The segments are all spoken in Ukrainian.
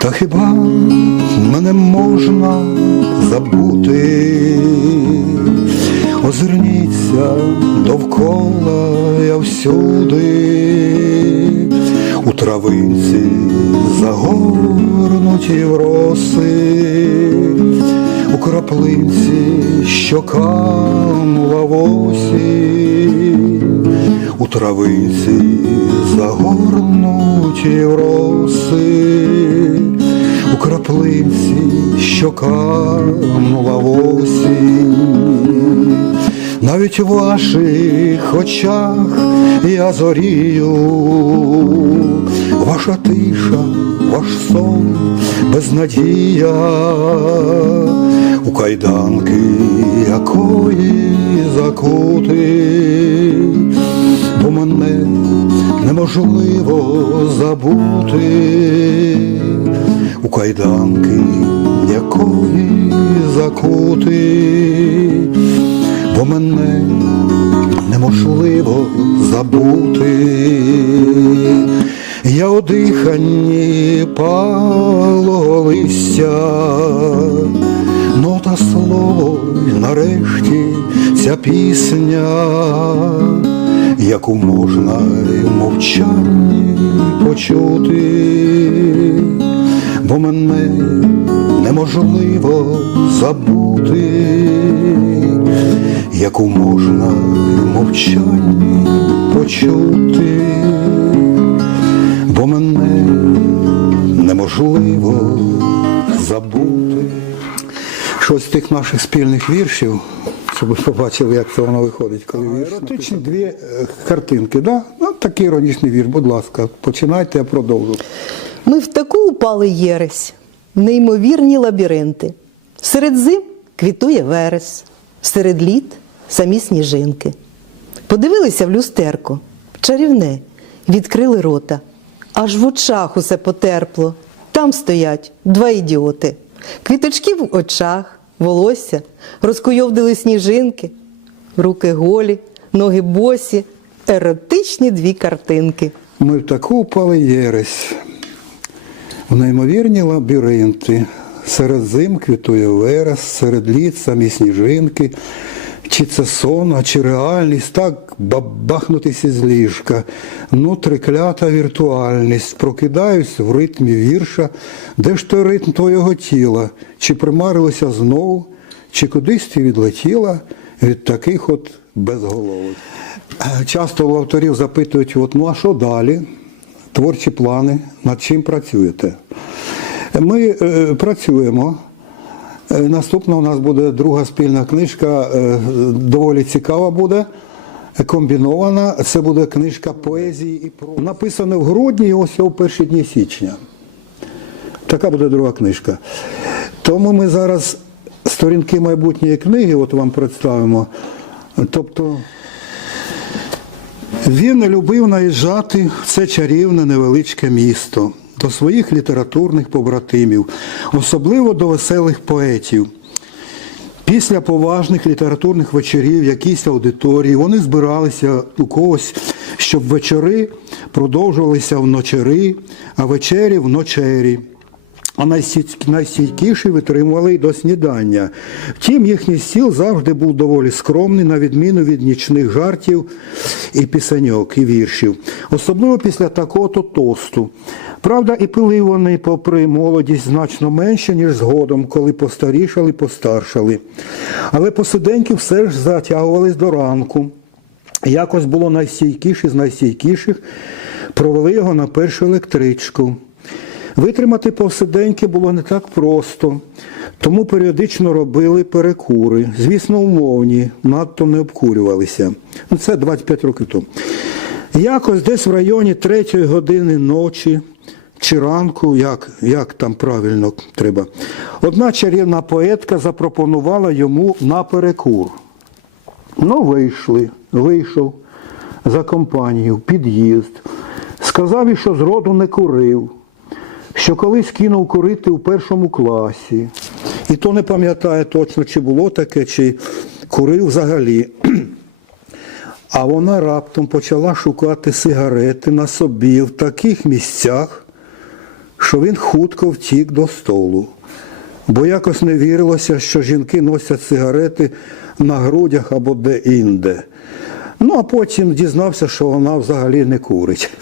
Та хіба мене можна забути? Озирніться довкола я всюди, у травинці загорнуті в роси, у краплинці, що канула в осінь, у травинці загорнуті в роси, у що канула в осінь. Навіть у ваших очах я зорію, ваша тиша, ваш сон, безнадія, у кайданки якої закути, бо мене неможливо забути, у кайданки якої закути. Бо мене неможливо забути. Я у диханні палого листя, нота слово, нарешті ця пісня, яку можна й мовчанні почути, бо мене неможливо забути яку можна мовчанні почути, бо мене неможливо забути. Щось з тих наших спільних віршів, щоб ви побачили, як це воно виходить, коли вірш. Еротичні дві е, картинки, да? Ну, такий іронічний вірш, будь ласка, починайте, я продовжу. Ми в таку упали єресь, неймовірні лабіринти. Серед зим квітує верес, серед літ самі сніжинки. Подивилися в люстерко, чарівне, відкрили рота. Аж в очах усе потерпло. Там стоять два ідіоти. Квіточки в очах, волосся, розкуйовдили сніжинки, руки голі, ноги босі, еротичні дві картинки. Ми в таку упали єресь, в неймовірні лабіринти. Серед зим квітує верес, серед літ самі сніжинки. Чи це сон, а чи реальність, так бабахнутися з ліжка. Ну, триклята віртуальність. Прокидаюсь в ритмі вірша, де ж той ритм твого тіла? Чи примарилося знову, чи кудись ти відлетіла від таких от безголових. Часто у авторів запитують, от, ну а що далі? Творчі плани, над чим працюєте? Ми е, працюємо. Е, Наступна у нас буде друга спільна книжка, е, доволі цікава буде, комбінована. Це буде книжка поезії і про написана в грудні і ось у перші дні січня. Така буде друга книжка. Тому ми зараз сторінки майбутньої книги от вам представимо. Тобто він любив наїжджати в це чарівне невеличке місто до своїх літературних побратимів, особливо до веселих поетів. Після поважних літературних вечорів, якісь аудиторії, вони збиралися у когось, щоб вечори продовжувалися вночери, а вечері вночері. А найстій- найстійкіші витримували й до снідання. Втім, їхній стіл завжди був доволі скромний, на відміну від нічних жартів і пісеньок, і віршів. Особливо після такого-то тосту. Правда, і пили вони, попри молодість, значно менше, ніж згодом, коли постарішали, постаршали. Але посиденьки все ж затягувались до ранку. Якось було найстійкіше з найстійкіших, провели його на першу електричку. Витримати повсиденьки було не так просто, тому періодично робили перекури. Звісно, умовні, надто не обкурювалися. Ну, Це 25 років тому. Якось десь в районі 3 години ночі чи ранку, як, як там правильно треба, одна чарівна поетка запропонувала йому на перекур. Ну, вийшли, вийшов за компанію, під'їзд. Сказав, що зроду не курив, що колись кинув курити у першому класі. І то не пам'ятає точно, чи було таке, чи курив взагалі. А вона раптом почала шукати сигарети на собі в таких місцях, що він хутко втік до столу, бо якось не вірилося, що жінки носять сигарети на грудях або де-інде. Ну, а потім дізнався, що вона взагалі не курить.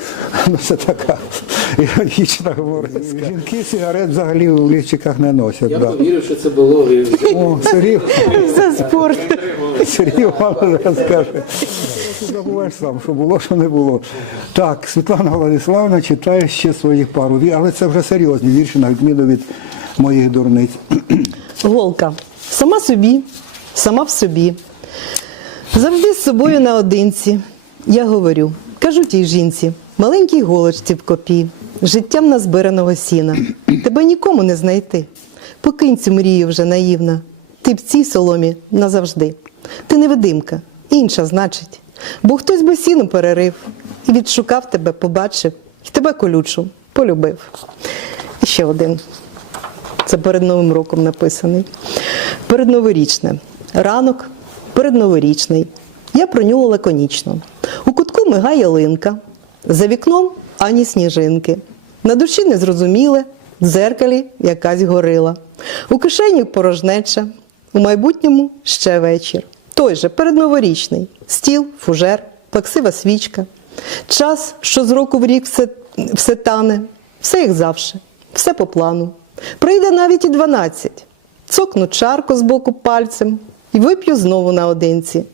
Ну, це така іронічна говорить. Жінки сигарет взагалі в лівчиках не носять. Я да. повірив, що це було. О, Сергій, За спорт. Сергій вам розкаже. Забуваєш сам, що було, що не було. Так, Світлана Владиславівна читає ще своїх пару вір, але це вже серйозні вірші, на відміну від моїх дурниць. Голка. Сама собі, сама в собі. Завжди з собою наодинці. Я говорю, кажу тій жінці, маленькій голочці в копі, життям назбираного сіна. Тебе нікому не знайти. Покинь цю мрію вже наївна. Ти в цій соломі назавжди. Ти невидимка, інша, значить. Бо хтось би сіну перерив і відшукав тебе, побачив, і тебе колючу полюбив. І ще один. Це перед Новим роком написаний. Передноворічне. Ранок передноворічний. Я про нього лаконічно. У кутку мигає ялинка, за вікном ані сніжинки. На душі незрозуміле, в дзеркалі якась горила. У кишені порожнеча, у майбутньому ще вечір. Той же передноворічний. Стіл, фужер, плаксива свічка. Час, що з року в рік все, все тане, все як завше, все по плану. Прийде навіть і дванадцять. Цокну чарку з боку пальцем і вип'ю знову наодинці.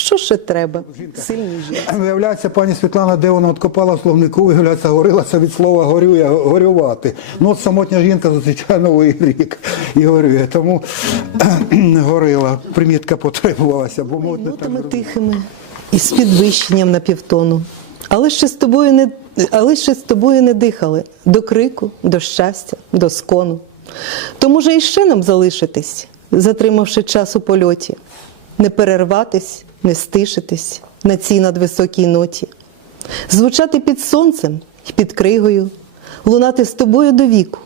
Що ще треба? Сильніше. Виявляється, пані Світлана, де вона откопала в словнику, виявляється, горилася від слова горює, горювати. Ну от самотня жінка зустрічає новий рік і горює. Тому горила, примітка потребувалася, бо мод не так тихими і з підвищенням на півтону. Але ще з тобою не, але ще з тобою не дихали до крику, до щастя, до скону. То може іще нам залишитись, затримавши час у польоті, не перерватись, не стишитись на цій надвисокій ноті, звучати під сонцем і під кригою, лунати з тобою до віку,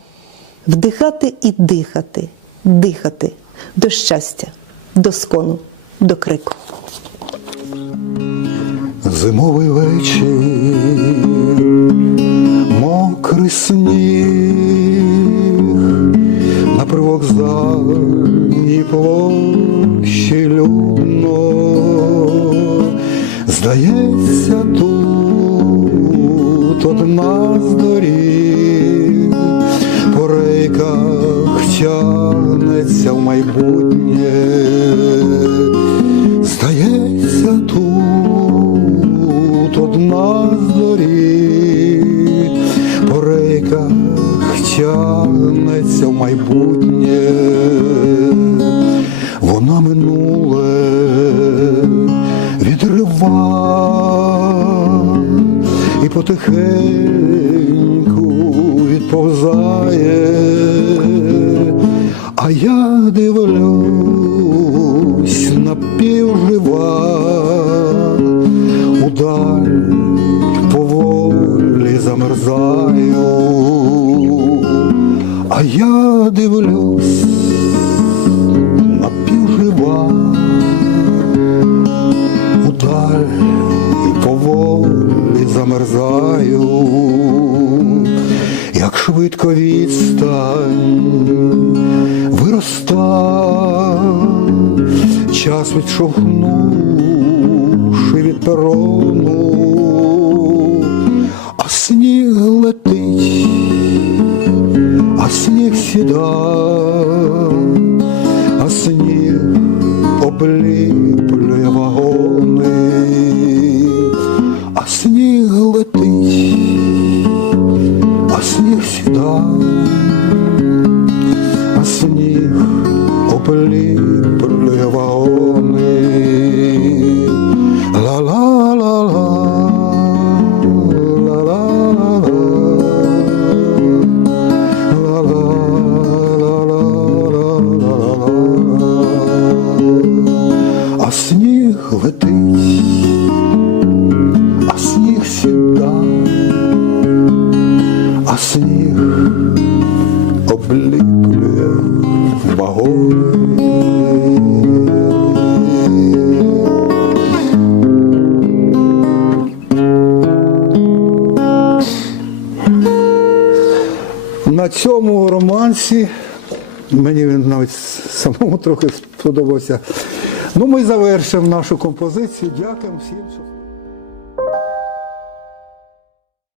вдихати і дихати, дихати до щастя, до скону, до крику. Зимовий вечір, мокрий сніг, на привокзальній площі людно, здається, тут одна з доріг, по рейках тягнеться в майбутнє. Здається, тут одна з доріг, по рейках тягнеться в майбутнє, потихеньку відповзає, а я дивлюсь напівжива, удаль поволі замерзаю, а я дивлюсь швидко відстань. Вироста, час відшовхнувши від перону, а сніг летить, а сніг сіда, а сніг обліплює вагони. Цьому романсі, мені він навіть самому трохи сподобався. Ну, ми завершимо нашу композицію. Дякуємо всім, що.